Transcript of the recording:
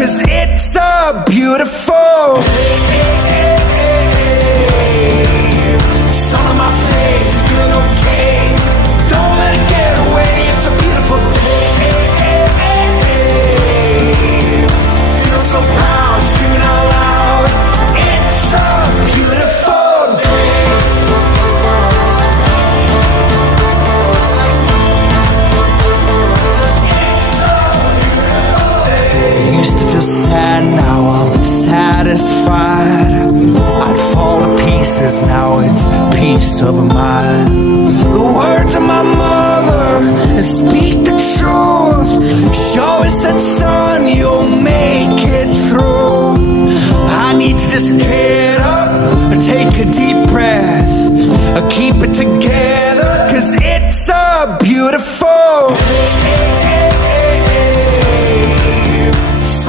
'cause it's a beautiful day. Sun on my face, feeling okay. Don't let it get away. It's a beautiful day. Feel so proud, screaming out loud. It's a beautiful day. Used to feel sad, now I'm satisfied. I'd fall to pieces, now it's peace of mind. The words of my mother speak